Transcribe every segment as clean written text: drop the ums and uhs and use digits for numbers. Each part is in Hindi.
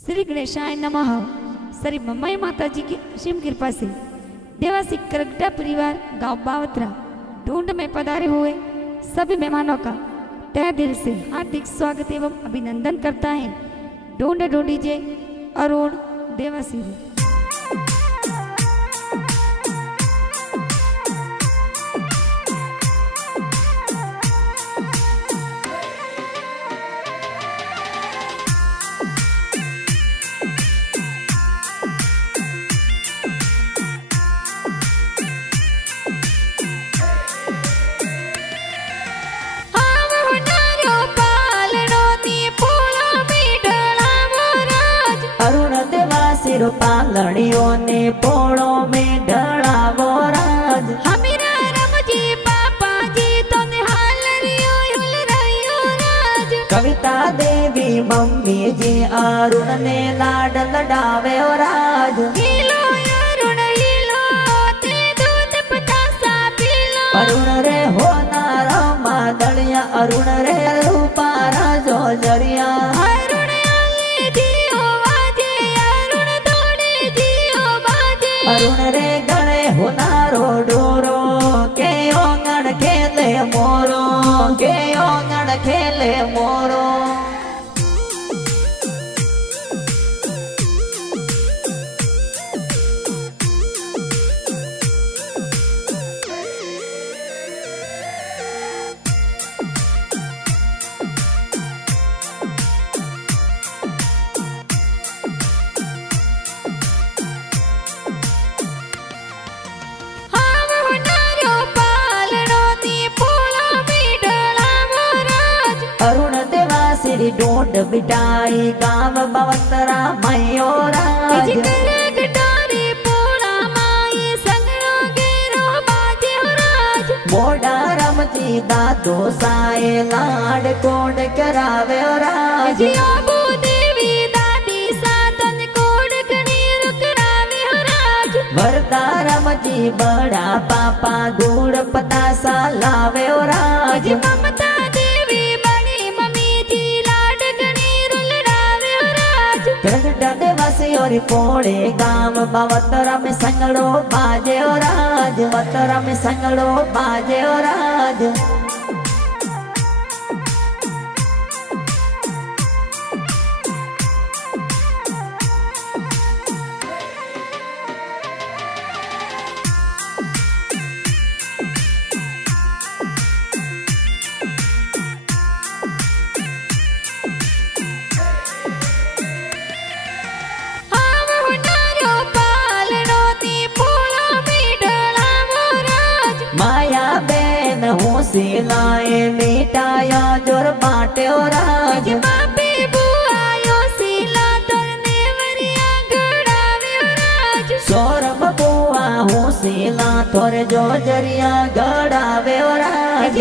श्री गणेशाय नमः। श्री मम्माई माता जी की असीम कृपा से देवासी करगटा परिवार गांव बावत्रा ढूंढ में पधारे हुए सभी मेहमानों का तहे दिल से हार्दिक स्वागत एवं अभिनंदन करता है ढूंढ ढूंढीजे अरुण देवासी। पांगड़ियों ने पोड़ों में ढड़ावो राज हमीरा रमजी पापा जी तो निहाल रियो हुल रहियो राज। कविता देवी मम्मी जी अरुण ने लाड लडावे राज। हीलो अरुण हीलो ते दूध पतासा पीलो अरुण रे होनारा मादलिया अरुण रे रूपारा जो जड़िया अरुण रे गणे होनारो डोरो के ओंगण खेले मोरो के ओंगण खेले मोरो। ढूंढ बिटाई गांव बवतरा मयोरा मोड़ा रमजी दादो साए लाड कोड करावे राज। वरदा रमजी बड़ा पापा गुड़ पतासा लावे राज। और पोड़े गांव बवतरा में संगड़ो बाजे राज बवतरा में संगड़ो बाजे राज। सिलाए मिटाया जोर बाटे राज। सौरभ बुआ हूँ सिला तोर जो जरिया गड़ावे राज।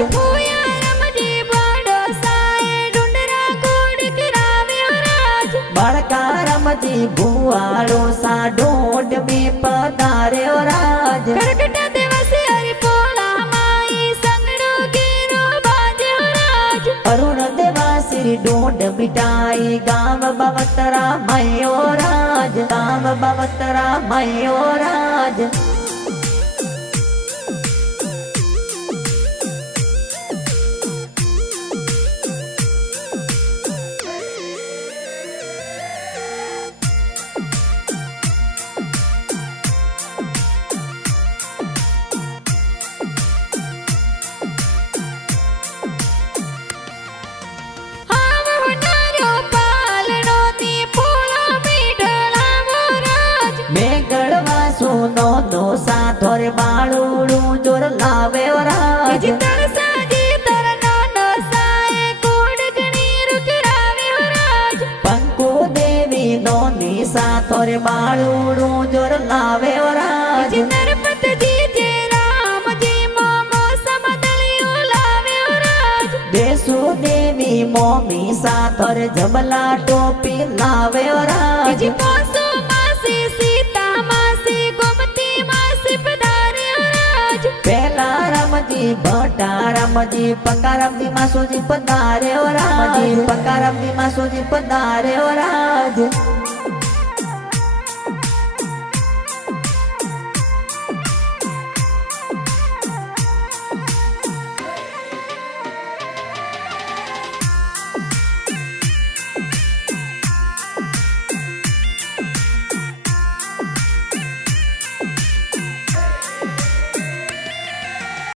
बड़का रमजी बुआड़ो सा ढूंढ में पधारे राज। अरुण देवासी ढूंढ बिटाई गांव बवतरा मयोराज गांव बवतरा मयोराज। नो सा थोरे बाळूड़ू जोर लावे राज। पंकु देवी नो निसा थोरे बाळूड़ू जोर लावे राज। देसु देवी मोमी सा थोरे जबला टोपी लावे राज। रमजी भटा रमजी पक्का रमजी मासोजी पधारे राज। पक्का रमजी मासोजी पधारे राज।